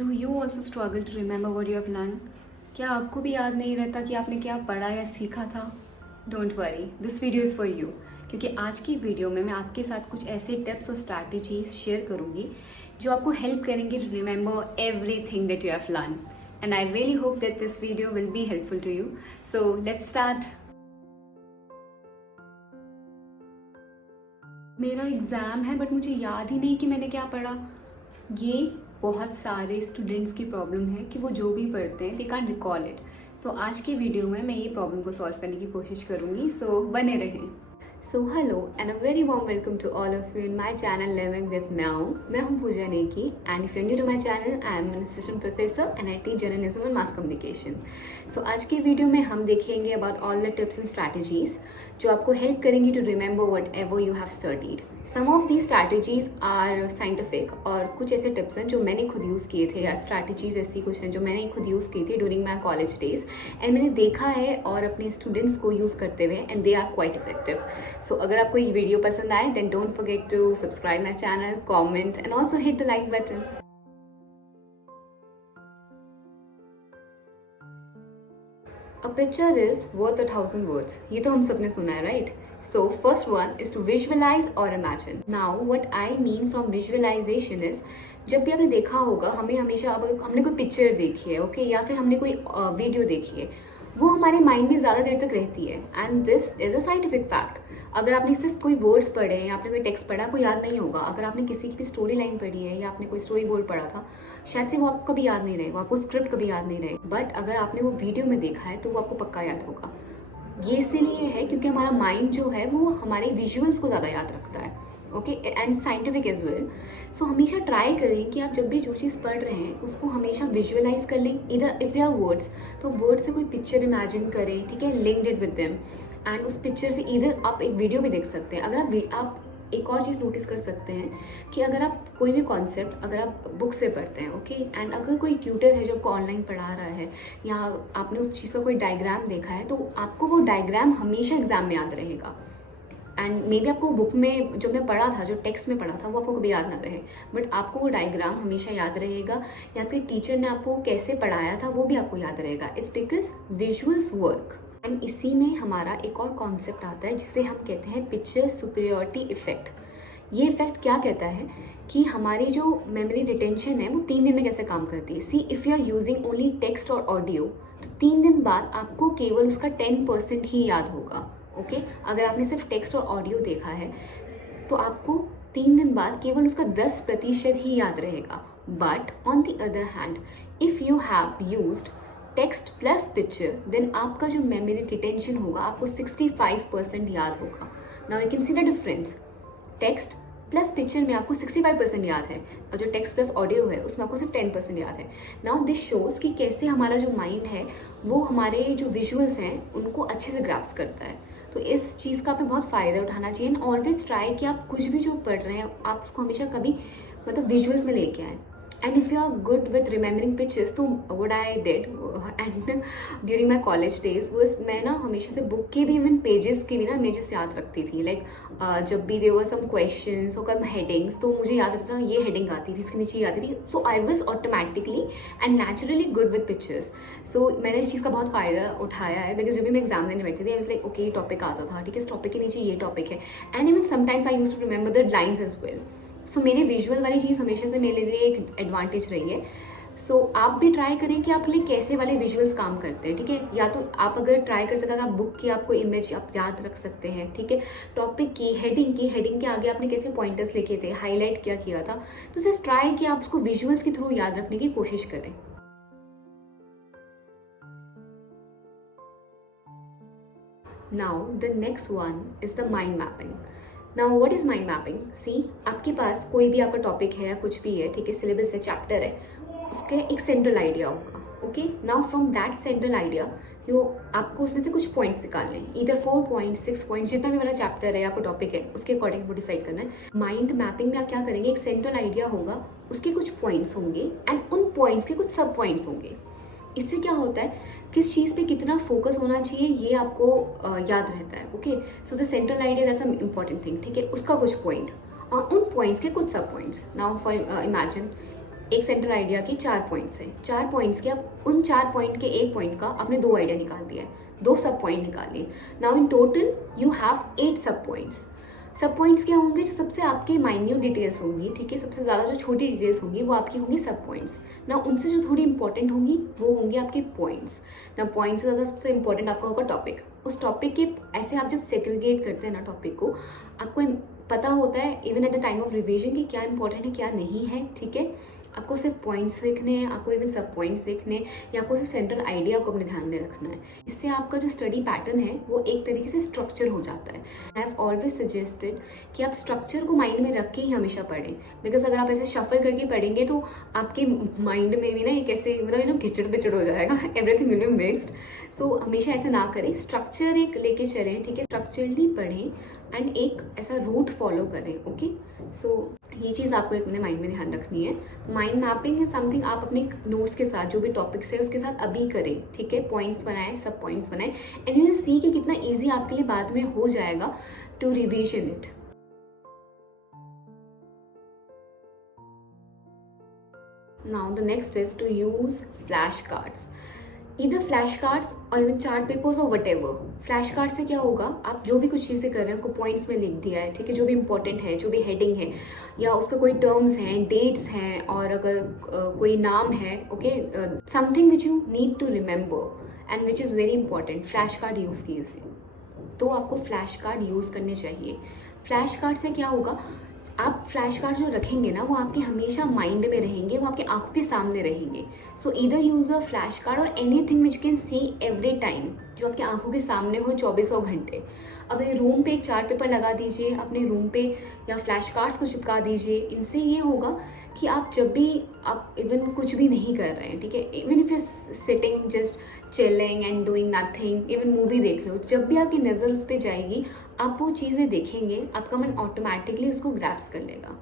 Do you also struggle to remember what you have learn? क्या आपको भी याद नहीं रहता कि आपने क्या पढ़ा या सीखा था? Don't worry, this video is for you. क्योंकि आज की वीडियो में मैं आपके साथ कुछ ऐसे टिप्स और स्ट्रैटेजीज शेयर करूंगी जो आपको हेल्प करेंगे to remember every thing that you have learn. And I really hope that this video will be helpful to you. So let's start. मेरा एग्ज़ाम है बट मुझे याद ही नहीं कि मैंने क्या पढ़ा। ये बहुत सारे स्टूडेंट्स की प्रॉब्लम है कि वो जो भी पढ़ते हैं दे कांट रिकॉल इट। सो आज की वीडियो में मैं ये प्रॉब्लम को सॉल्व करने की कोशिश करूँगी। सो बने रहें। So hello and a very warm welcome to all of you in my channel living with meow. मैं हूँ Pooja Neki and if you new to my channel I am an assistant professor and I teach journalism and mass communication. So आज की video में हम देखेंगे about all the tips and strategies जो आपको help करेंगी to remember whatever you have studied. Some of the strategies are scientific और कुछ ऐसे टिप्स हैं जो मैंने खुद यूज़ किए थे या स्ट्रैटेजीज ऐसी कुछ हैं जो मैंने खुद यूज़ की थी during my college days and मैंने देखा है और अपने स्टूडेंट्स को यूज़ करते हुए and they are quite effective. So अगर आपको ये वीडियो पसंद आए then don't forget to subscribe my channel, comment and also hit the like button. A picture is worth 1,000 words. ये तो हम सबने सुना है, right? So first one is to visualize or imagine. Now what I mean from visualization is जब भी आपने देखा होगा हमें हमेशा अब हमने कोई पिक्चर देखी है ओके या फिर हमने कोई वीडियो देखी है वो हमारे माइंड में ज़्यादा देर तक रहती है and this is a scientific fact. अगर आपने सिर्फ कोई वर्ड्स पढ़े हैं या आपने कोई टेक्स्ट पढ़ा आपको याद नहीं होगा। अगर आपने किसी की भी स्टोरी लाइन पढ़ी है या आपने कोई स्टोरी बोर्ड पढ़ा था शायद से वो आपको कभी याद नहीं रहे, वो आपको स्क्रिप्ट कभी याद नहीं रहे, बट अगर आपने वो वीडियो में देखा है तो वो आपको पक्का याद होगा। ये इसीलिए है क्योंकि हमारा माइंड जो है वो हमारे विजुअल्स को ज़्यादा याद रखता है okay and scientific as well. So हमेशा ट्राई करें कि आप जब भी जो चीज़ पढ़ रहे हैं उसको हमेशा विजुअलाइज कर लें। इधर इफ़ दे आर वर्ड्स तो वर्ड से कोई पिक्चर इमेजिन करें, ठीक है, linked it with them and उस पिक्चर से इधर आप एक वीडियो भी देख सकते हैं। अगर आप एक और चीज़ नोटिस कर सकते हैं कि अगर आप कोई भी कॉन्सेप्ट अगर आप बुक से पढ़ते हैं ओके एंड अगर कोई ट्यूटर है जो आपको ऑनलाइन पढ़ा रहा है या आपने उस चीज़ का कोई डायग्राम देखा है तो आपको वो डायग्राम हमेशा एग्जाम में याद रहेगा। एंड मे बी आपको बुक में जो मैं पढ़ा था, जो टेक्स्ट में पढ़ा था वो आपको कभी याद ना रहे, बट आपको वो डायग्राम हमेशा याद रहेगा या फिर टीचर ने आपको कैसे पढ़ाया था वो भी आपको याद रहेगा। It's because visuals work. And इसी में हमारा एक और कॉन्सेप्ट आता है जिसे हम कहते हैं पिक्चर सुपीरियरिटी इफेक्ट। ये इफेक्ट क्या कहता है कि हमारी जो मेमोरी डिटेंशन है वो 3 दिन में कैसे काम करती है। See if you are using only text और ऑडियो तो 3 दिन बाद आपको केवल उसका 10% ही याद होगा ओके अगर आपने सिर्फ टेक्स्ट और ऑडियो देखा है तो आपको 3 दिन बाद केवल उसका 10% ही याद रहेगा। But on the other hand if you have used text plus picture then आपका जो मेमोरी डिटेंशन होगा आपको 65% याद होगा। Now you can see the difference. Text plus picture में आपको 65% याद है और जो टेक्स्ट प्लस ऑडियो है उसमें आपको सिर्फ 10% याद है। नाउ दिस शोज कि कैसे हमारा जो माइंड है वो हमारे जो विजुअल्स हैं उनको अच्छे से ग्रैप्स करता है। तो इस चीज़ का आपको बहुत फ़ायदा उठाना चाहिए एंड ऑलवेज ट्राई कि आप कुछ भी जो पढ़ रहे हैं आप उसको हमेशा कभी मतलब विजुअल्स में लेके आएँ। And if you are good with remembering pictures तो what I did and during my college days वो मैं ना हमेशा से बुक के भी इवन पेजेस के भी ना इमेजेस याद रखती थी। लाइक जब भी देयर वर सम क्वेश्चंस और कम हेडिंग्स तो मुझे याद आता था ये हेडिंग आती थी इसके नीचे ये आती थी। So I was automatically and naturally good with pictures. So मैंने इस चीज़ का बहुत फ़ायदा उठाया है बिकॉज जब भी मैं एग्जाम देने बैठती थी आई वाज लाइक ओके ये टॉपिक आता था, ठीक है, इस टॉपिक के नीचे ये टॉपिक है and even sometimes I used to remember the lines as well. So मेरी विजुअल वाली चीज़ हमेशा से मेरे लिए एक एडवांटेज रही है। सो आप भी ट्राई करें कि आपके लिए कैसे वाले विजुअल्स काम करते हैं, ठीक है। या तो आप अगर ट्राई कर सकें आप बुक की आपको इमेज आप याद रख सकते हैं, ठीक है, टॉपिक की हेडिंग के आगे आपने कैसे पॉइंटर्स लिखे थे, हाईलाइट क्या किया था, तो जस्ट ट्राई कि आप उसको विजुअल्स के थ्रू याद रखने की कोशिश करें। Now the next one is the mind mapping. Now what is mind mapping? See आपके पास कोई भी आपका टॉपिक है या कुछ भी है, ठीक है, सिलेबस है, चैप्टर है, उसके एक सेंट्रल आइडिया होगा okay. Now from that central idea you आपको उसमें से कुछ पॉइंट्स निकालने हैं, इधर 4 पॉइंट्स 6 पॉइंट्स जितना भी मेरा चैप्टर है आपको टॉपिक है उसके अकॉर्डिंग वो डिसाइड करना है। माइंड मैपिंग में आप क्या करेंगे, एक सेंट्रल आइडिया होगा, उसके कुछ पॉइंट्स होंगे एंड उन पॉइंट्स के कुछ सब पॉइंट्स होंगे। इससे क्या होता है किस चीज़ पे कितना फोकस होना चाहिए ये आपको याद रहता है okay. So the central idea that's a important thing, ठीक है, उसका कुछ पॉइंट और उन पॉइंट्स के कुछ सब पॉइंट्स। नाउ फॉर इमेजिन एक सेंट्रल आइडिया के 4 पॉइंट्स हैं, 4 पॉइंट्स के अब उन 4 पॉइंट के एक पॉइंट का आपने 2 आइडिया निकाल दिया है, 2 सब पॉइंट निकाल लिए। Now in total you have 8 सब पॉइंट्स। सब पॉइंट्स क्या होंगे? जो सबसे आपके माइन्यूट डिटेल्स होंगी, ठीक है, सबसे ज़्यादा जो छोटी डिटेल्स होंगी वो आपकी होंगी सब पॉइंट्स। ना उनसे जो थोड़ी इंपॉर्टेंट होंगी वो होंगी आपके पॉइंट्स। ना पॉइंट्स से ज़्यादा सबसे इंपॉर्टेंट आपका होगा टॉपिक। उस टॉपिक के ऐसे आप जब सेग्रीगेट करते हैं ना टॉपिक को, आपको पता होता है even at the time of revision कि क्या इंपॉर्टेंट है क्या नहीं है, ठीक है। आपको सिर्फ पॉइंट्स देखने हैं, आपको इवन सब पॉइंट्स देखने हैं, या आपको सिर्फ सेंट्रल आइडिया को अपने ध्यान में रखना है। इससे आपका जो स्टडी पैटर्न है वो एक तरीके से स्ट्रक्चर हो जाता है। आई हैव ऑलवेज सजेस्टेड कि आप स्ट्रक्चर को माइंड में रख के ही हमेशा पढ़ें, बिकॉज अगर आप ऐसे शफल करके पढ़ेंगे तो आपके माइंड में भी ना एक ऐसे मतलब खिचड़ पिचड़ हो जाएगा, एवरीथिंग विल बी मिक्स्ड। सो हमेशा ऐसे ना करें, स्ट्रक्चर एक लेके चलें, ठीक है, स्ट्रक्चरली पढ़ें एंड एक ऐसा रूट फॉलो करें, ओके। सो ये चीज़ आपको एक अपने माइंड में ध्यान रखनी है। माइंड मैपिंग है समथिंग आप अपने नोट्स के साथ जो भी टॉपिक्स है उसके साथ अभी करें, ठीक है, पॉइंट्स बनाएं, सब पॉइंट्स बनाएं, एंड यू विल सी कि कितना ईजी आपके लिए बाद में हो जाएगा to revision it. Now the next is to use flash cards, either flash cards और इवन चार्ट पेपर्स और वट एवर। फ्लैश कार्ड से क्या होगा, आप जो भी कुछ चीज़ें कर रहे हैं उनको पॉइंट्स में लिख दिया है, ठीक है, जो भी इंपॉर्टेंट है, जो भी हेडिंग है या उसका कोई टर्म्स हैं, डेट्स हैं, और अगर कोई नाम है, okay, something which you need to remember and which is very important, flash card use कीजिए। तो आपको फ्लैश कार्ड यूज़ करने चाहिए। फ्लैश कार्ड से क्या होगा, आप फ्लैश कार्ड जो रखेंगे ना वो आपके हमेशा माइंड में रहेंगे, वो आपके आंखों के सामने रहेंगे। So either use a flash card और anything which can see every time, जो आपके आंखों के सामने हो 24 घंटे। अपने रूम पे एक चार्ट पेपर लगा दीजिए, अपने रूम पे, या फ्लैश कार्ड्स को चिपका दीजिए। इनसे ये होगा कि आप जब भी आप इवन कुछ भी नहीं कर रहे हैं, ठीक है, even if you sitting just chilling and doing nothing, even movie देख रहे हो, जब भी आपकी नज़र उस पर जाएगी आप वो चीज़ें देखेंगे, आपका मन ऑटोमेटिकली उसको ग्रैप्स कर लेगा।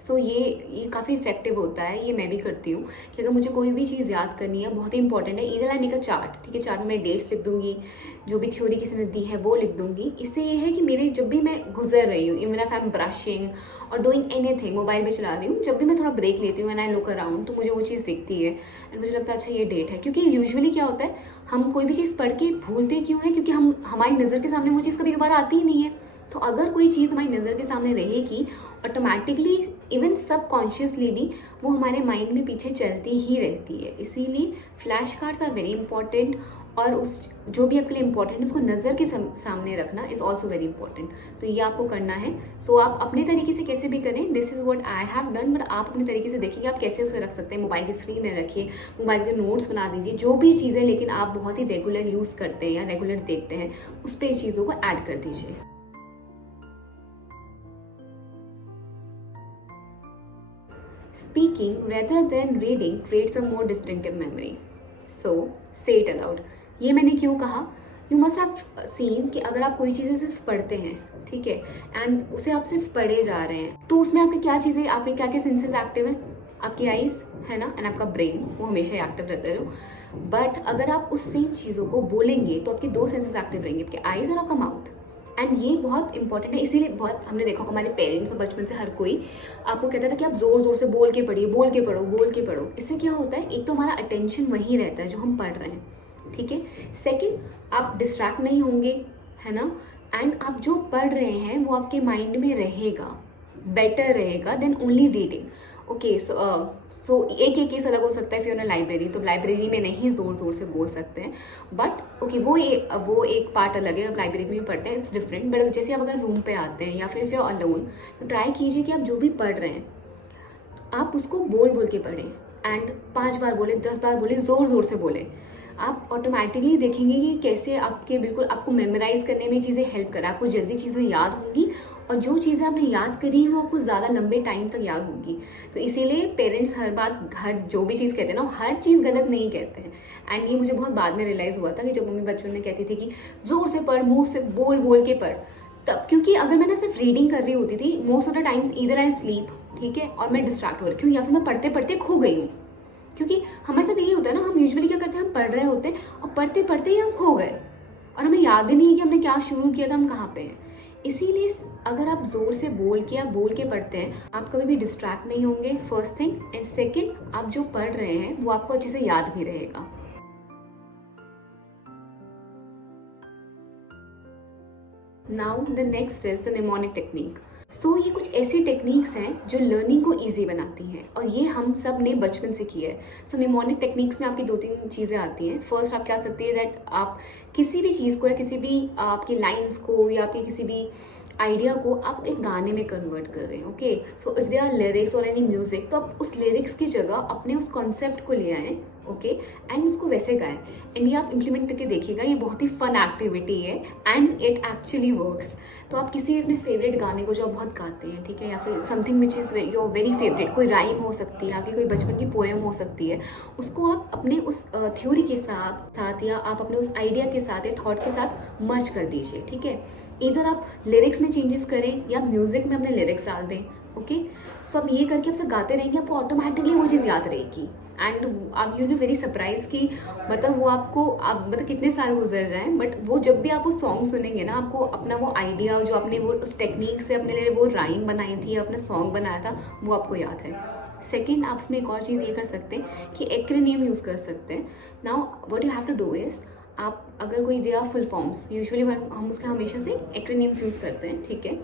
सो ये काफ़ी इफेक्टिव होता है, ये मैं भी करती हूँ कि अगर मुझे कोई भी चीज़ याद करनी है, बहुत ही इंपॉर्टेंट है, either I make a chart, ठीक है, चार्ट में मैं डेट्स लिख दूंगी, जो भी थ्योरी किसी ने दी है वो लिख दूंगी। इससे ये है कि मेरे जब भी मैं गुजर रही हूँ, even if I am brushing और डूइंग एनीथिंग, मोबाइल भी चला रही हूँ, जब भी मैं थोड़ा ब्रेक लेती हूँ एंड आई लुक अराउंड, तो मुझे वो चीज़ दिखती है एंड मुझे लगता है अच्छा ये डेट है। क्योंकि यूजुअली क्या होता है, हम कोई भी चीज़ पढ़ के भूलते क्यों हैं, क्योंकि हम हमारी नज़र के सामने वो चीज़ कभी दोबारा आती ही नहीं है। तो अगर कोई चीज़ हमारी नज़र के सामने रहेगी, ऑटोमेटिकली इवन सबकॉन्शियसली भी वो हमारे माइंड में पीछे चलती ही रहती है। इसीलिए flash cards are very important, और उस जो भी आपके लिए इंपॉर्टेंट है उसको नज़र के सामने रखना इज़ ऑल्सो वेरी इंपॉर्टेंट। तो ये आपको करना है। सो आप अपने तरीके से कैसे भी करें, this is what I have done, but आप अपने तरीके से देखिए आप कैसे उसे रख सकते हैं। मोबाइल की स्क्रीन में रखिए, मोबाइल के नोट्स बना दीजिए, जो भी चीज़ें लेकिन आप बहुत ही रेगुलर यूज़ करते हैं या रेगुलर देखते हैं उस पर चीज़ों को ऐड कर दीजिए। Speaking rather than reading creates a more distinctive memory. So, say it aloud. ये मैंने क्यों कहा? You must have seen कि अगर आप कोई चीज़ें सिर्फ पढ़ते हैं, ठीक है, एंड उसे आप सिर्फ पढ़े जा रहे हैं, तो उसमें आपके क्या चीज़ें, आपके क्या क्या सेंसेस एक्टिव हैं? आपकी आईज है ना, एंड आपका ब्रेन, वो हमेशा एक्टिव रहता है। बट अगर आप उस सेम चीज़ों को बोलेंगे तो आपके 2 सेंसेस एक्टिव रहेंगे, आपके आईज और आपका माउथ। एंड ये बहुत इंपॉर्टेंट है, इसीलिए बहुत हमने देखा हमारे पेरेंट्स और बचपन से हर कोई आपको कहता था कि आप जोर जोर से बोल के पढ़िए, बोल के पढ़ो, बोल के पढ़ो। इससे क्या होता है, एक तो हमारा अटेंशन वहीं रहता है जो हम पढ़ रहे हैं, ठीक है। सेकंड, आप डिस्ट्रैक्ट नहीं होंगे, है ना, एंड आप जो पढ़ रहे हैं वो आपके माइंड में रहेगा, बेटर रहेगा देन ओनली रीडिंग। ओके, सो एक एक केस अलग हो सकता है। फिर उन्हें लाइब्रेरी, तो लाइब्रेरी में नहीं जोर जोर से बोल सकते हैं, बट ओके वो एक पार्ट अलग है। अब लाइब्रेरी में पढ़ते हैं, इट्स डिफरेंट। बट जैसे आप अगर रूम पे आते हैं या फिर यू आर अलोन, तो ट्राई कीजिए कि आप जो भी पढ़ रहे हैं आप उसको बोल बोल के पढ़ें, एंड 5 बार बोले, 10 बार बोले, जोर जोर से बोले। आप ऑटोमेटिकली देखेंगे कि कैसे आपके बिल्कुल आपको मेमोराइज करने में चीज़ें हेल्प करें, आपको जल्दी चीज़ें याद होंगी, और जो चीज़ें आपने याद करी वो आपको ज़्यादा लंबे टाइम तक याद होगी। तो इसीलिए पेरेंट्स हर बात, हर जो भी चीज़ कहते हैं ना, हर चीज़ गलत नहीं कहते हैं। एंड ये मुझे बहुत बाद में रियलाइज़ हुआ था कि जब मम्मी बचपन में कहती थी कि ज़ोर से पढ़, मुँह से बोल बोल के पढ़, तब क्योंकि अगर मैं ना सिर्फ रीडिंग कर रही होती थी, most of the times either I sleep, ठीक है, और मैं डिस्ट्रैक्ट हो रखी हूँ, या फिर मैं पढ़ते पढ़ते खो गई हूँ। क्योंकि हमारे साथ यही होता है ना, हम यूजुअली क्या करते हैं, हम पढ़ रहे होते हैं और पढ़ते पढ़ते ही हम खो गए और हमें याद ही नहीं है कि हमने क्या शुरू किया था, हम कहाँ पे हैं। इसीलिए अगर आप ज़ोर से बोल के पढ़ते हैं, आप कभी भी डिस्ट्रैक्ट नहीं होंगे, फर्स्ट थिंग। एंड सेकेंड, आप जो पढ़ रहे हैं वो आपको अच्छे से याद भी रहेगा। Now the next is the mnemonic technique. So ये कुछ ऐसी टेक्निक्स हैं जो लर्निंग को ईजी बनाती हैं, और ये हम सब ने बचपन से किया है। सो निमोनिक टेक्निक्स में आपकी 2-3 चीज़ें आती हैं। फर्स्ट आप क्या सकती है दैट आप किसी भी चीज़ को या किसी भी आपकी लाइन्स को या आपके किसी भी आइडिया को आप एक गाने में कन्वर्ट कर रहे हैं। Okay, so if they are lyrics और एनी म्यूजिक, तो आप उस लिरिक्स की जगह अपने उस कॉन्सेप्ट को ले आएँ, ओके, एंड उसको वैसे गाएं। एंड ये आप इम्प्लीमेंट करके देखिएगा, ये बहुत ही फन एक्टिविटी है एंड इट एक्चुअली वर्क्स। तो आप किसी भी अपने फेवरेट गाने को जो आप बहुत गाते हैं, ठीक है, या फिर something which is your very favourite, कोई राइम हो सकती है, आपकी कोई बचपन की पोएम हो सकती है, उसको आप अपने उस थ्योरी के साथ या आप अपने उस आइडिया के साथ या थॉट के साथ मर्ज कर दीजिए। ठीक है, इधर आप लिरिक्स में चेंजेस करें या म्यूजिक में अपने लिरिक्स डाल दें। ओके, सो आप ये करके आपसे गाते रहेंगे, आपको ऑटोमेटिकली वो चीज़ याद रहेगी। एंड आप यू नो वेरी सरप्राइज कि मतलब वो आपको आप मतलब कितने साल गुजर जाएं, बट वो जब भी आप वो सॉन्ग सुनेंगे ना, आपको अपना वो आइडिया जो आपने वो उस टेक्निक से अपने लिए वो राइम बनाई थी, अपना सॉन्ग बनाया था, वो आपको याद है। सेकेंड, आप इसमें एक और चीज़ ये कर सकते हैं कि एक्रोनिम यूज़ कर सकते हैं। Now what you have to do is, आप अगर कोई दिया फुल फॉर्म्स, यूजुअली हम उसके हमेशा से एक्रोनिम्स यूज़ करते हैं। ठीक है,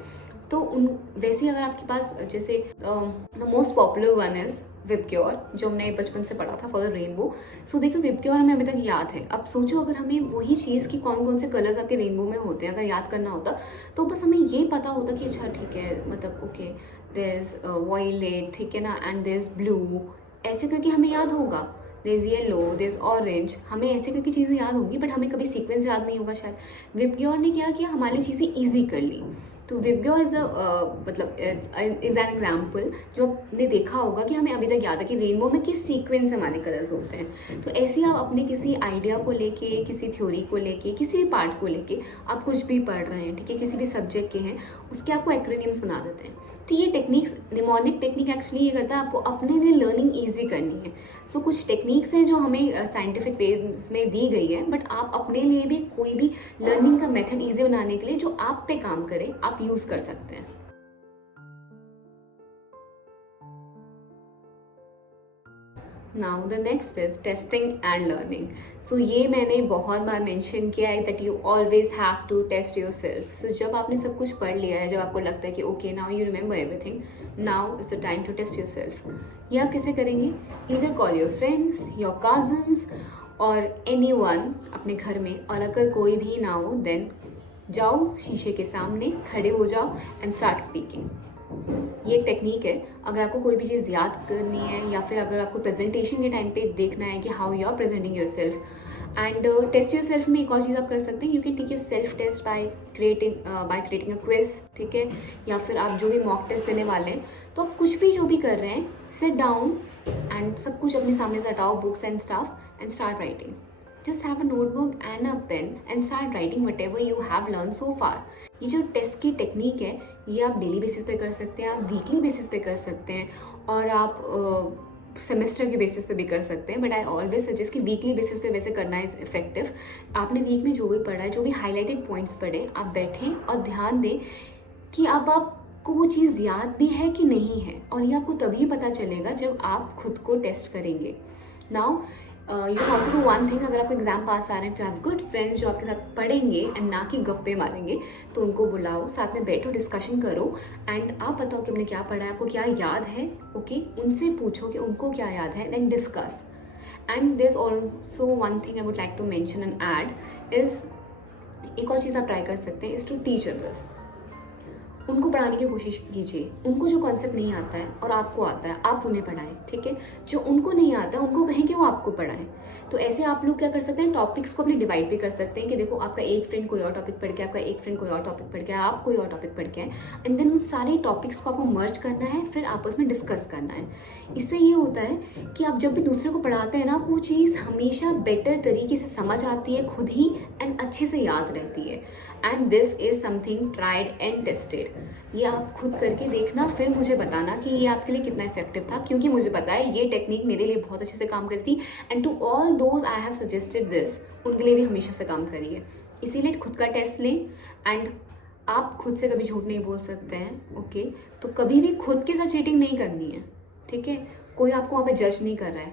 तो उन वैसे ही अगर आपके पास जैसे the most popular one is VIBGYOR, जो हमने बचपन से पढ़ा था फॉर द रेनबो। सो देखो विबग्योर हमें अभी तक याद है। अब सोचो अगर हमें वही चीज़ की कौन कौन से कलर्स आपके रेनबो में होते हैं अगर याद करना होता, तो बस हमें ये पता होता कि अच्छा ठीक है, मतलब ओके देयर इज वायलेट, ठीक है ना, एंड देयर इज ब्लू, ऐसे करके हमें याद होगा। There is yellow, there is orange, हमें ऐसे करके चीज़ें याद होंगी, बट हमें कभी सीक्वेंस याद नहीं होगा शायद। विबग्योर ने क्या किया, हमारी चीज़ें ईजी कर ली। तो विबग्योर इज मतलब इज एन एग्जाम्पल जो आपने देखा होगा कि हमें अभी तक याद है कि रेनबो में किस सीक्वेंस से हमारे कलर्स होते हैं। तो ऐसे ही आप अपने किसी आइडिया को लेके, किसी थ्योरी को लेके, किसी भी पार्ट को लेके आप कुछ भी पढ़ रहे हैं, ठीक है, किसी भी सब्जेक्ट के हैं, उसके आपको एक्रोनिम्स बना देते हैं। तो ये टेक्निक्स, निमोनिक टेक्निक एक्चुअली ये करता है आपको अपने लिए लर्निंग ईजी करनी है। सो कुछ टेक्निक्स हैं जो हमें साइंटिफिक वेज में दी गई है, बट आप अपने लिए भी कोई भी लर्निंग का मेथड ईजी बनाने के लिए जो आप पे काम करे आप यूज़ कर सकते हैं। Now the next is testing and learning. So ये मैंने बहुत बार मेंशन किया है that you always have to test yourself. So जब आपने सब कुछ पढ़ लिया है, जब आपको लगता है कि okay now you remember everything, now is the time to test yourself. ये आप कैसे करेंगे? Either call your friends, your cousins और एनीवन अपने घर में, और अगर कोई भी ना हो देन जाओ शीशे के सामने खड़े हो जाओ एंड स्टार्ट स्पीकिंग। ये एक टेक्निक है। अगर आपको कोई भी चीज़ याद करनी है या फिर अगर आपको प्रेजेंटेशन के टाइम पे देखना है कि how you are presenting yourself, and test yourself में एक और चीज़ आप कर सकते हैं, you can take yourself test by creating a quiz, ठीक है, या फिर आप जो भी मॉक टेस्ट देने वाले हैं, तो आप कुछ भी जो भी कर रहे हैं, सिट डाउन एंड सब कुछ अपने सामने से हटाओ, books and staff, and start writing. Just have a notebook and a pen and start writing whatever you have learned so far. ये जो टेस्ट की टेक्निक है, ये आप डेली बेसिस पे कर सकते हैं, आप वीकली बेसिस पे कर सकते हैं, और आप सेमेस्टर के बेसिस पे भी कर सकते हैं। बट आई ऑलवेज सजेस्ट कि वीकली बेसिस पे वैसे करना इज इफेक्टिव। आपने वीक में जो भी पढ़ा है, जो भी हाईलाइटेड पॉइंट्स पढ़े, आप बैठें और ध्यान दें कि अब आपको वो चीज़ याद भी है कि नहीं है, और ये आपको तभी पता चलेगा जब आप खुद को टेस्ट करेंगे। Now you can also do one thing, अगर आपको एग्जाम पास आ रहे हैं, फिर हैव गुड फ्रेंड्स जो आपके साथ पढ़ेंगे एंड ना कि गप्पे मारेंगे, तो उनको बुलाओ, साथ में बैठो, डिस्कशन करो, एंड आप बताओ कि हमने क्या पढ़ा है, आपको क्या याद है, ओके, उनसे पूछो कि उनको क्या याद है, then discuss. And there is also one thing I would like to mention and add is, एक और चीज़ आप ट्राई कर सकते हैं, इज टू टीच अदर्स। उनको पढ़ाने की कोशिश कीजिए। उनको जो कॉन्सेप्ट नहीं आता है और आपको आता है, आप उन्हें पढ़ाएं, ठीक है। जो उनको नहीं आता है उनको कहें कि वो आपको पढ़ाएं। तो ऐसे आप लोग क्या कर सकते हैं, टॉपिक्स को अपने डिवाइड भी कर सकते हैं कि देखो आपका एक फ्रेंड कोई और टॉपिक पढ़ के, आपका एक फ्रेंड कोई और टॉपिक पढ़ के, आप कोई और टॉपिक पढ़ के आए, एंड देन उन सारे टॉपिक्स को आपको मर्ज करना है, फिर आपस में डिस्कस करना है। इससे ये होता है कि आप जब भी दूसरे को पढ़ाते हैं ना, वो चीज़ हमेशा बेटर तरीके से समझ आती है खुद ही, एंड अच्छे से याद रहती है। And this is something tried and tested. ये आप खुद करके देखना, फिर मुझे बताना कि ये आपके लिए कितना इफेक्टिव था, क्योंकि मुझे पता है ये टेक्निक मेरे लिए बहुत अच्छे से काम करती, and to all those I have suggested this, उनके लिए भी हमेशा से काम करी है। इसीलिए खुद का टेस्ट लें, एंड आप खुद से कभी झूठ नहीं बोल सकते हैं, ओके। तो कभी भी खुद के साथ चीटिंग नहीं करनी है, ठीक है। कोई आपको वहाँ पे जज नहीं कर रहा है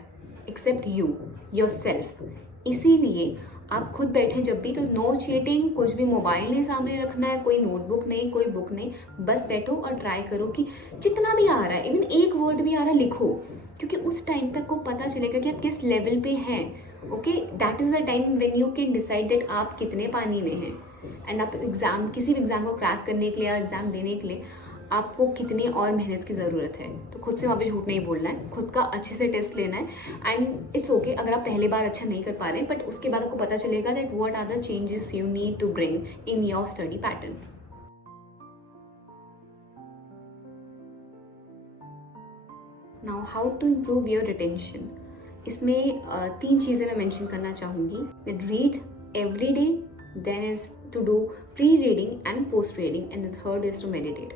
एक्सेप्ट यू योर सेल्फ। इसीलिए आप खुद बैठे जब भी, तो नो चीटिंग, कुछ भी मोबाइल नहीं सामने रखना है, कोई नोटबुक नहीं, कोई बुक नहीं, बस बैठो और ट्राई करो कि जितना भी आ रहा है, इवन एक वर्ड भी आ रहा है लिखो, क्योंकि उस टाइम पे आपको पता चलेगा कि आप किस लेवल पे हैं, okay. That is the time when you can decide that आप कितने पानी में हैं। एंड आप एग्ज़ाम, किसी भी एग्ज़ाम को क्रैक करने के लिए या एग्ज़ाम देने के लिए आपको कितनी और मेहनत की ज़रूरत है। तो खुद से वहाँ पे झूठ नहीं बोलना है, खुद का अच्छे से टेस्ट लेना है। एंड इट्स ओके अगर आप पहली बार अच्छा नहीं कर पा रहे, बट उसके बाद आपको पता चलेगा that what are the changes you need to bring in your study pattern. Now how to improve your retention. इसमें 3 चीज़ें मैं मेंशन करना चाहूँगी। That read every day, then is to do pre-reading and post-reading, and the third is to meditate.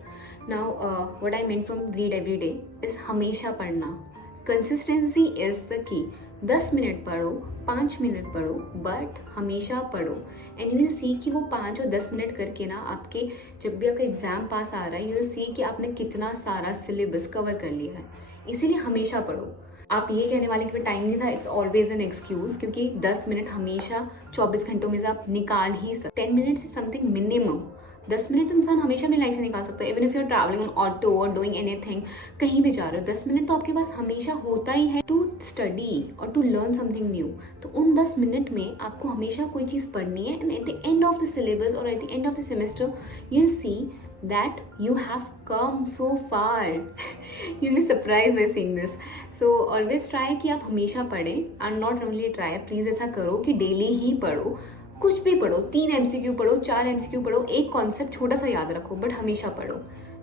Now what I meant from read every day is हमेशा पढ़ना। Consistency is the key। 10 minute पढ़ो, 5 minute पढ़ो, but हमेशा पढ़ो। And you will सी कि वो 5 और 10 minute करके ना आपके, जब भी आपका एग्जाम पास आ रहा है, यू विल सी कि आपने कितना सारा सिलेबस कवर कर लिया है। इसीलिए हमेशा पढ़ो। आप ये कहने वाले कि टाइम नहीं था, इट्स ऑलवेज एन एक्सक्यूज, क्योंकि 10 मिनट हमेशा 24 घंटों में से आप निकाल ही सकते। 10 minute is something minimum. 10 minute इंसान हमेशा अपनी लाइफ से निकाल सकता है। Even if you are travelling on auto और डूइंग एनीथिंग, कहीं भी जा रहे हो, 10 मिनट तो आपके पास हमेशा होता ही है टू स्टडी और टू लर्न समथिंग न्यू। तो उन 10 मिनट में आपको हमेशा कोई चीज़ पढ़नी है। And at the end of the syllabus और at the end of the semester you will see that you have come so far। You'll be surprised by seeing this। So always try कि आप हमेशा पढ़ें, and not only try, please ऐसा करो कि daily ही पढ़ो, कुछ भी पढ़ो, 3 MCQ पढ़ो, 4 MCQ पढ़ो, एक कॉन्सेप्ट छोटा सा याद रखो, बट हमेशा पढ़ो।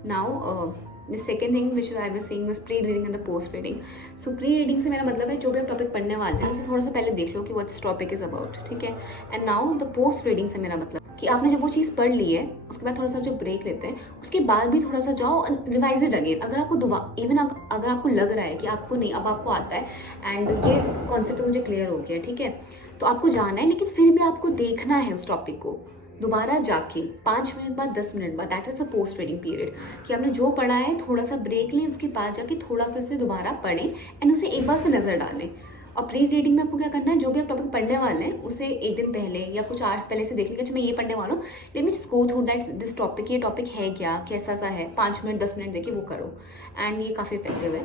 Now the second thing which I was saying was pre-reading and the post-reading। So pre-reading से मेरा मतलब है जो भी आप टॉपिक पढ़ने वाले हैं उसे थोड़ा सा पहले देख लो कि what this topic is about, ठीक है। एंड नाउ द post-reading से मेरा मतलब कि आपने जब वो चीज़ पढ़ ली है, उसके बाद थोड़ा सा जो ब्रेक लेते हैं, उसके बाद भी थोड़ा सा जाओ रिवाइज इट अगेन। अगर आपको इवन अगर आपको लग रहा है कि आपको नहीं, अब आपको आता है एंड ये कॉन्सेप्ट मुझे क्लियर हो गया, ठीक है, तो आपको जाना है, लेकिन फिर भी आपको देखना है उस टॉपिक को दोबारा जाके 5 मिनट बाद, 10 मिनट बाद। That is the post reading period, कि आपने जो पढ़ा है थोड़ा सा ब्रेक लें, उसके बाद जाके थोड़ा सा उसे दोबारा पढ़ें एंड उसे एक बार फिर नज़र डालें। और प्री रीडिंग में आपको क्या करना है, जो भी आप टॉपिक पढ़ने वाले हैं उसे एक दिन पहले या कुछ आवर्स पहले से देख लीजिए, अच्छा मैं ये पढ़ने वाला हूँ, let me just go through that this topic, ये टॉपिक है क्या, कैसा सा है, 5 मिनट 10 मिनट देखिए वो करो, एंड ये काफ़ी इफेक्टिव है।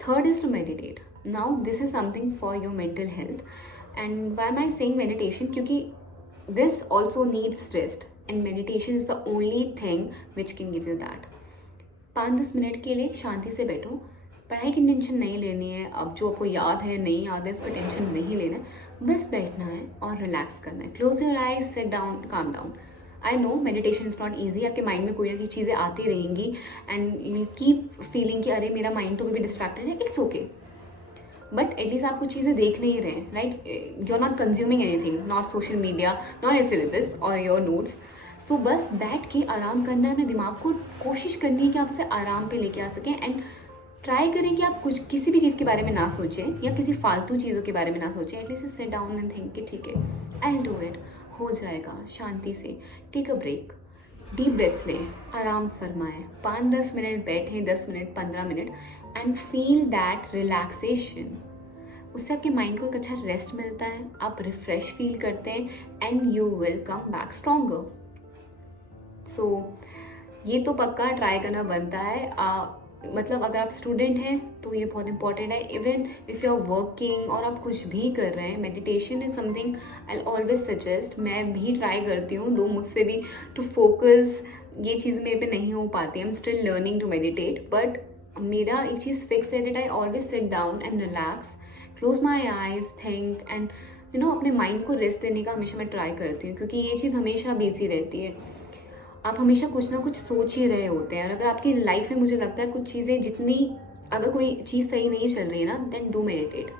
Third is to meditate. Now this is something for your mental health. And why am I saying meditation, क्योंकि this also needs rest and meditation is the only thing which can give you that। 5-10 minute के लिए शांति से बैठो, पढ़ाई की tension नहीं लेनी है, अब जो आपको याद है नहीं याद है उसका टेंशन नहीं लेना है, बस बैठना है और रिलैक्स करना है। Close your eyes, sit down, calm down. I know meditation is not easy, आपके माइंड में कोई ना कोई चीज़ें आती रहेंगी एंड यू कीप फीलिंग कि अरे मेरा माइंड तो भी डिस्ट्रैक्टेड है, इट्स ओके, बट एटलीस्ट आप कुछ चीज़ें देख नहीं रहे हैं, right. You are not consuming anything, not social media, not your syllabus और योर नोट्स। सो बस बैठ के आराम करना है, अपने दिमाग को कोशिश करनी है कि आप उसे आराम पे लेके आ सकें। एंड ट्राई करें कि आप कुछ किसी भी चीज़ के बारे में ना सोचें या किसी फालतू चीज़ों के बारे में ना सोचें। At least sit down and think कि ठीक है, आई विल डू इट, हो जाएगा, शांति से। Take a break, deep breaths लें, आराम फरमाएं, 5-10 मिनट बैठें, 10 minute, 15 minute, and feel that relaxation. उससे आपके माइंड को एक अच्छा रेस्ट मिलता है, आप रिफ्रेश फील करते हैं and you will come back stronger. So ये तो पक्का ट्राई करना बनता है। मतलब अगर आप स्टूडेंट हैं तो ये बहुत इंपॉर्टेंट है। Even if you are working और आप कुछ भी कर रहे हैं, meditation is something I always suggest. मैं भी ट्राई करती हूँ, दो मुझसे भी टू फोकस ये चीज़ मेरे पे नहीं हो पाती। I am still learning to meditate, but मेरा एक चीज़ फिक्स है that I always sit down and relax, close my eyes, think and अपने माइंड को रेस्ट देने का हमेशा मैं ट्राई करती हूँ, क्योंकि ये चीज़ हमेशा बिजी रहती है। आप हमेशा कुछ ना कुछ सोच ही रहे होते हैं, और अगर आपकी लाइफ में मुझे लगता है कुछ चीज़ें अगर कोई चीज़ सही नहीं चल रही है ना, then do meditate,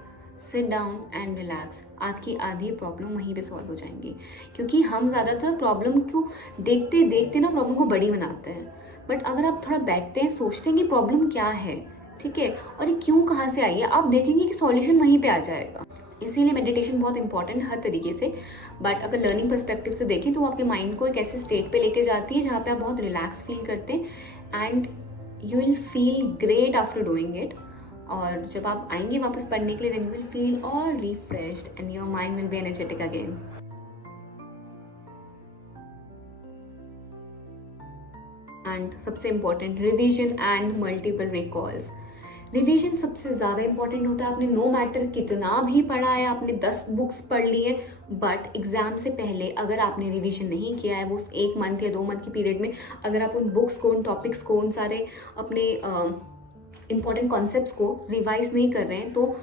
sit down and relax. आपकी आधी प्रॉब्लम वहीं पे सॉल्व हो जाएंगी, क्योंकि हम ज़्यादातर प्रॉब्लम को देखते देखते ना प्रॉब्लम को बड़ी बनाते हैं। बट अगर आप थोड़ा बैठते हैं, सोचते हैं कि प्रॉब्लम क्या है, ठीक है, और ये क्यों कहाँ से आई है, आप देखेंगे कि सॉल्यूशन वहीं पे आ जाएगा। इसीलिए मेडिटेशन बहुत इंपॉर्टेंट हर तरीके से, बट अगर लर्निंग पर्सपेक्टिव से देखें तो आपके माइंड को एक ऐसे स्टेट पे लेके जाती है जहाँ पे आप बहुत रिलैक्स फील करते हैं and you will feel great after doing it. और जब आप आएंगे वापस पढ़ने के लिए then you will feel all refreshed and your mind will be energetic again. And सबसे important, revision and multiple recalls. Revision सबसे ज़्यादा इंपॉर्टेंट होता है। आपने नो मैटर कितना भी पढ़ा है, आपने 10 बुक्स पढ़ ली है, बट एग्जाम से पहले अगर आपने रिवीजन नहीं किया है, वो 1 मंथ या 2 मंथ के पीरियड में अगर आप उन बुक्स को, उन टॉपिक्स को, उन सारे अपने इंपॉर्टेंट कॉन्सेप्ट्स को रिवाइज नहीं कर रहे हैं, तो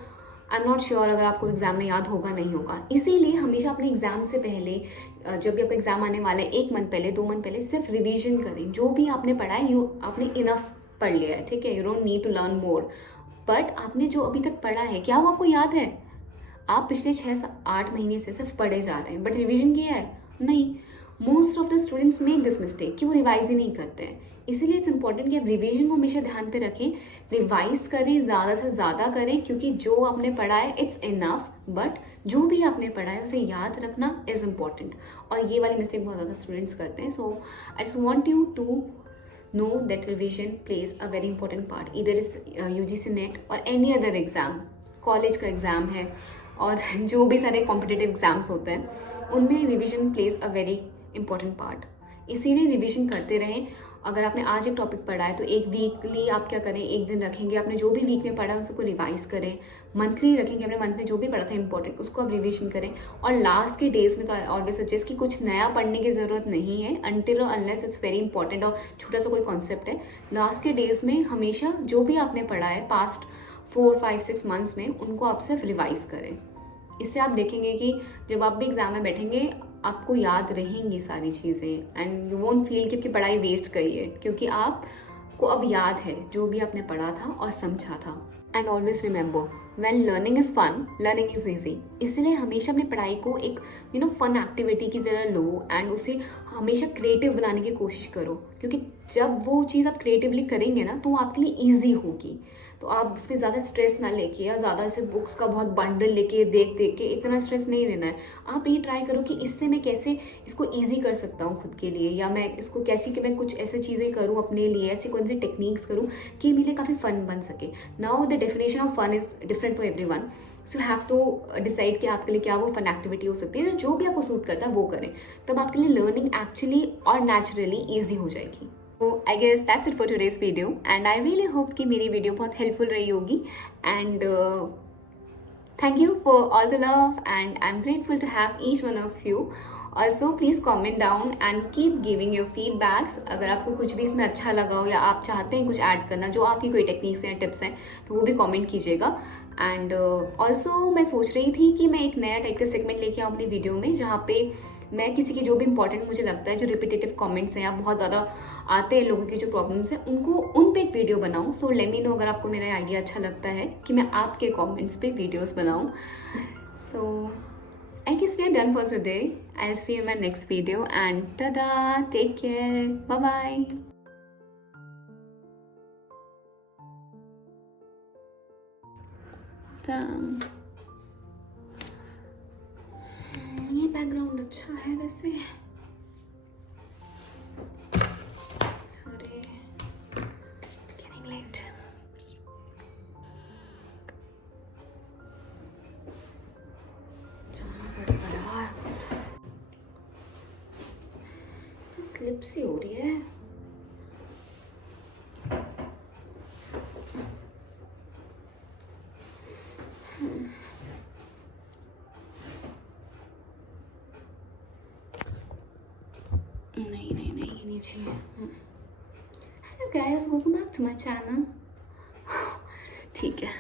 आई एम नॉट श्योर अगर आपको एग्जाम में याद होगा नहीं होगा। इसीलिए हमेशा अपने एग्जाम से पहले, जब भी आपका एग्जाम आने वाला है, 1 मंथ पहले, 2 मंथ पहले सिर्फ रिवीजन करें। जो भी आपने पढ़ा है आपने इनफ पढ़ लिया है, ठीक है, you don't need to learn more. But आपने जो अभी तक पढ़ा है क्या वो आपको याद है? आप पिछले 6-8 महीने से सिर्फ पढ़े जा रहे हैं बट रिवीजन किया है नहीं। Most of the students make this mistake कि वो रिवाइज ही नहीं करते हैं। इसीलिए इट्स इंपॉर्टेंट कि आप रिवीजन को हमेशा ध्यान पे रखें, रिवाइज करें, ज़्यादा से ज़्यादा करें, क्योंकि जो आपने पढ़ा है इट्स इनफ, बट जो भी आपने पढ़ा है उसे याद रखना इज़ इम्पॉर्टेंट। और ये वाली मिस्टेक बहुत ज़्यादा स्टूडेंट्स करते हैं। So I just want you to know that revision plays a very important part, either is UGC NET or any other exam, college का एग्ज़ाम है और जो भी सारे कॉम्पिटिटिव एग्ज़ाम्स होते हैं उनमें revision plays a very important part. इसीलिए रिविजन करते रहें। अगर आपने आज एक टॉपिक पढ़ा है तो एक वीकली आप क्या करें, एक दिन रखेंगे, आपने जो भी वीक में पढ़ा है उन सबको रिवाइज करें। मंथली रखेंगे, अपने मंथ में जो भी पढ़ा था इंपॉर्टेंट उसको आप रिविजन करें। और लास्ट के डेज में तो ऑलवेज सजेस्ट कि कुछ नया पढ़ने की ज़रूरत नहीं है, अनटिल और अनलेस इट्स वेरी इंपॉर्टेंट और छोटा सा कोई कॉन्सेप्ट है। लास्ट के डेज में हमेशा जो भी आपने पढ़ा है पास्ट 4-5-6 मंथ्स में, उनको आप सिर्फ रिवाइज करें। इससे आप देखेंगे कि जब आप भी एग्जाम में बैठेंगे आपको याद रहेंगी सारी चीज़ें एंड यू वोंट फील कि आपकी पढ़ाई वेस्ट गई है, क्योंकि आपको अब याद है जो भी आपने पढ़ा था और समझा था। And always remember, when learning is fun, learning is easy. इसलिए हमेशा अपनी पढ़ाई को एक फन एक्टिविटी की तरह लो एंड उसे हमेशा क्रिएटिव बनाने की कोशिश करो, क्योंकि जब वो चीज़ आप क्रिएटिवली करेंगे ना तो वो आपके लिए ईजी होगी। तो आप उसमें ज़्यादा स्ट्रेस ना लेके या ज़्यादा ऐसे बुक्स का बहुत बंडल लेके देख के इतना स्ट्रेस नहीं लेना है। आप ये ट्राई करो कि इससे मैं कैसे इसको ईजी कर सकता हूँ खुद के लिए, या मैं इसको कैसी कि मैं कुछ ऐसी चीज़ें करूँ अपने लिए, ऐसी कौन सी टेक्निक्स करूँ कि मेरे लिए काफ़ी फ़न बन सके। Now the definition of fun is different for everyone, so you have to decide कि आपके लिए क्या वो फन एक्टिविटी हो सकती है। जो भी आपको सूट करता है वो करें, तब आपके लिए लर्निंग एक्चुअली और नेचुरली ईजी हो जाएगी। तो I guess that's it for today's video and I really hope कि मेरी वीडियो बहुत हेल्पफुल रही होगी। And thank you for all the love and I am grateful to have each one of you. Also please comment down and keep giving your feedbacks. अगर आपको कुछ भी इसमें अच्छा लगा हो या आप चाहते हैं कुछ ऐड करना, जो आपकी कोई टेक्निक्स हैं, टिप्स हैं, तो वो भी कॉमेंट कीजिएगा। एंड ऑल्सो मैं सोच रही थी कि मैं एक नया टाइप का सेगमेंट लेके आऊँ अपनी वीडियो में, जहाँ पे मैं किसी की जो भी इंपॉर्टेंट मुझे लगता है, जो रिपीटेटिव कमेंट्स हैं या बहुत ज़्यादा आते हैं लोगों की जो प्रॉब्लम्स हैं, उनको उन पे एक वीडियो बनाऊँ। सो लेट मी नो अगर आपको मेरा आइडिया अच्छा लगता है कि मैं आपके कमेंट्स पे वीडियोस बनाऊँ। So I guess we are done for today. I will see you in my next video and tata, take care, bye bye. ये बैकग्राउंड अच्छा है वैसे। अरे getting late. जाना पड़ेगा यार, स्लिप सी हो रही है। नहीं ये नहीं चाहिए। Hello guys, welcome back to my channel. ठीक है।